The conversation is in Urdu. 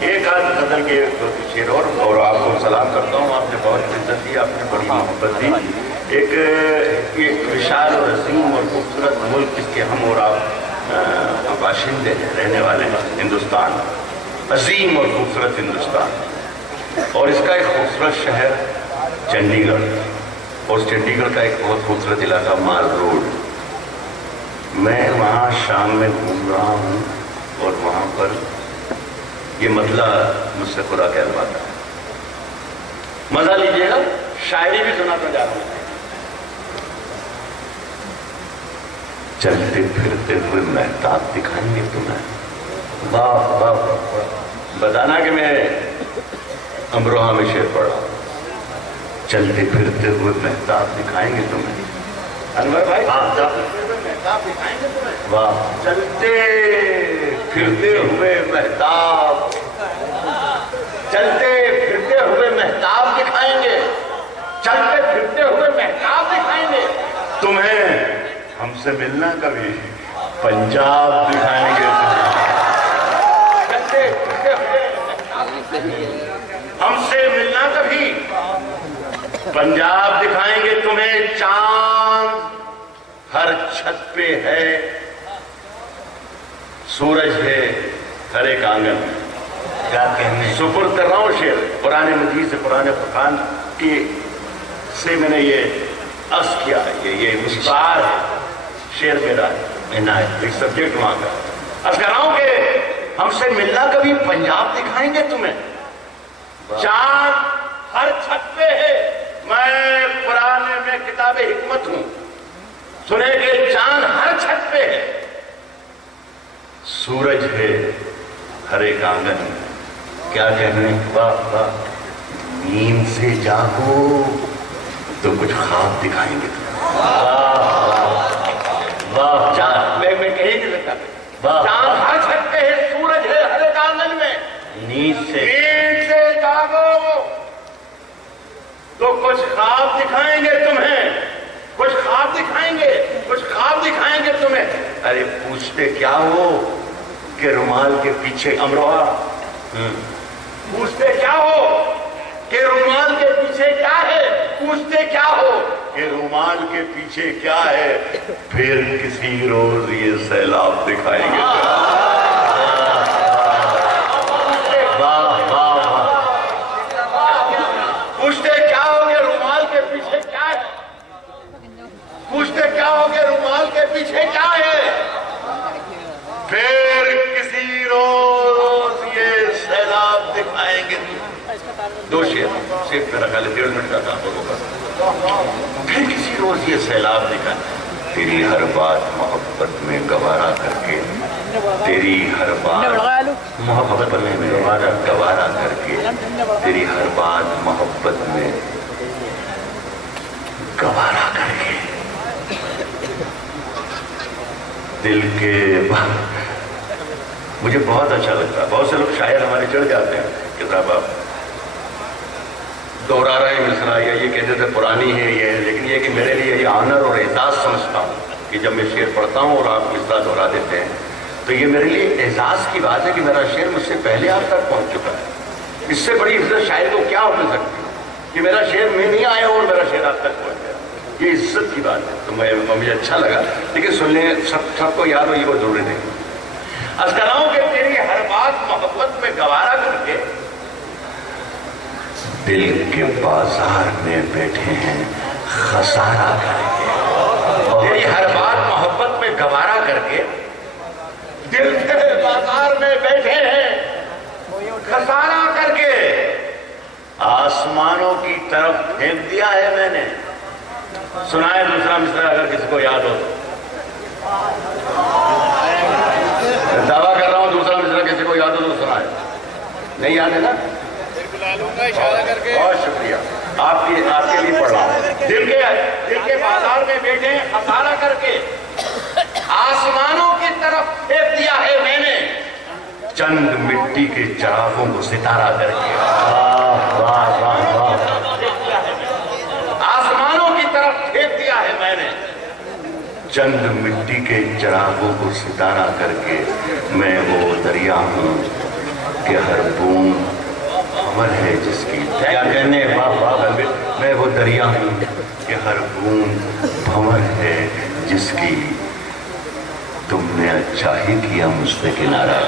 ایک آدھ غزل کے شعر اور آپ کو سلام کرتا ہوں. آپ نے بہت عزت دی, آپ نے بڑی محبت دی. ایک وشال اور عظیم اور خوبصورت ملک جس کے ہم اور آپ باشندے ہیں, رہنے والے ہیں, ہندوستان, عظیم اور خوبصورت ہندوستان, اور اس کا ایک خوبصورت شہر چنڈی گڑھ, اور چنڈی گڑھ کا ایک بہت خوبصورت علاقہ مال روڈ. میں وہاں شام میں گھوم رہا ہوں اور وہاں پر یہ مطلع مجھ سے خدا کہلواتا ہے. مزہ لیجئے گا, شاعری بھی سناتا جا رہا ہوں. چلتے پھرتے ہوئے مہتاب دکھائیں گے تمہیں. واہ واہ, بتانا کہ میں امروہہ میں شعر پڑھ رہا ہوں. چلتے پھرتے ہوئے مہتاب دکھائیں گے تمہیں. انور بھائی, مہتاب دکھائیں گے تمہیں. واہ, چلتے پھرتے ہوئے مہتاب, چلتے پھرتے ہوئے مہتاب دکھائیں گے, چلتے پھرتے ہوئے مہتاب دکھائیں گے تمہیں. ہم سے ملنا کبھی پنجاب دکھائیں گے تمہیں. چلتے پھرتے ہوئے ہم سے ملنا کبھی پنجاب دکھائیں گے تمہیں. چاند ہر چھت پہ ہے, سورج ہے ہر ایک آنگن میں. کیا کہنے, سپرد کر رہا ہوں شعر قرآن مجید سے, قرآن فرقان کی سے میں نے یہ عرض کیا. یہ مشکار ہے شعر میرا, ایک سبجیکٹ وہاں کا. عرض کر رہا ہوں کہ ہم سے ملنا کبھی پنجاب دکھائیں گے تمہیں. چاند ہر چھت پہ ہے, میں قرآن میں کتاب حکمت ہوں, سنے کہ چاند ہر چھت پہ ہے, سورج ہے ہر ایک آنگن میں. کیا کہنے, واہ واہ. نیند سے جاگو تو کچھ خواب دکھائیں گے تمہیں. واہ, چاند میں کہیں نہیں سکتا. چاند ہر چھت پہ ہے, سورج ہے ہر ایک آنگن میں. نیند سے جاگو تو کچھ خواب دکھائیں گے تمہیں, کچھ خواب دکھائیں گے, کچھ خواب دکھائیں گے تمہیں. ارے پوچھتے کیا ہو کہ رومال کے پیچھے, امروہہ, پوچھتے کیا ہو کہ رومال کے پیچھے کیا ہے, پوچھتے کیا ہو کہ رومال کے پیچھے کیا ہے, پھر کسی روز یہ سیلاب دکھائیں گے. پوچھتے کیا ہو کہ رومال کے پیچھے کیا ہے, پوچھتے کیا ہو کہ رومال کے پیچھے کیا ہے, پھر کسی روز یہ سیلاب دکھائیں گے. دو شعر صرف میرا خیال ہے 1.5 منٹ کا کام ہوگا. پھر کسی روز یہ سیلاب دکھائیں. تیری ہر بات محبت میں گوارا کر کے, تیری ہر بات محبت میں گوارا کر کے, تیری ہر بات محبت میں گوارا کر کے, دل کے مجھے بہت اچھا لگتا ہے. بہت سے لوگ شاعر ہمارے چڑھ جاتے ہیں کہ صاحب آپ دوہرا رہے ہیں مصرع, یا یہ کہتے تھے پرانی ہے یہ ہے. لیکن یہ کہ میرے لیے یہ آنر اور اعزاز سمجھتا ہوں کہ جب میں شعر پڑھتا ہوں اور آپ مصرع دہرا دیتے ہیں تو یہ میرے لیے اعزاز کی بات ہے کہ میرا شعر مجھ سے پہلے آپ تک پہنچ چکا ہے. اس سے بڑی عزت شاعر کو کیا ہو سکتی کہ میرا شعر میں نہیں آیا اور میرا شعر آپ تک پہنچ گیا. یہ عزت کی بات ہے. تو مجھے اچھا لگا, لیکن سن لیں, سب کو یاد ہو, یہ وہ ضروری نہیں. عرض کر رہا ہوں کہ تیری ہر بات محبت میں گوارا کر کے, دل کے بازار میں بیٹھے ہیں خسارہ کر کے. تیری ہر بات محبت میں گوارا کر کے, دل کے بازار میں بیٹھے ہیں خسارہ کر کے, آسمانوں کی طرف پھینک دیا ہے میں نے. سنائے دوسرا مصرع اگر کسی کو یاد ہو. دعویٰ کر رہا ہوں دوسرا مصرع کسی کو یاد ہو تو سنائے. نہیں یاد ہے نا, بہت شکریہ. آپ کے لیے پڑھ رہا ہوں. دل کے بازار میں بیٹھے ہیں خسارہ کر کے, آسمانوں کی طرف پھینک دیا ہے میں نے, چند مٹی کے چراغوں کو ستارہ کر کے. واہ واہ واہ, آسمانوں کی طرف پھینک دیا ہے میں نے, چند مٹی کے چراغوں کو ستارہ کر کے. میں وہ دریا ہوں کہ ہر بوند بھنور ہے جس کی، کیا کہنے میں وہ دریا ہوں کہ ہر بوند بھنور ہے جس کی، تم نے اچھا ہی کیا مجھ سے کنارہ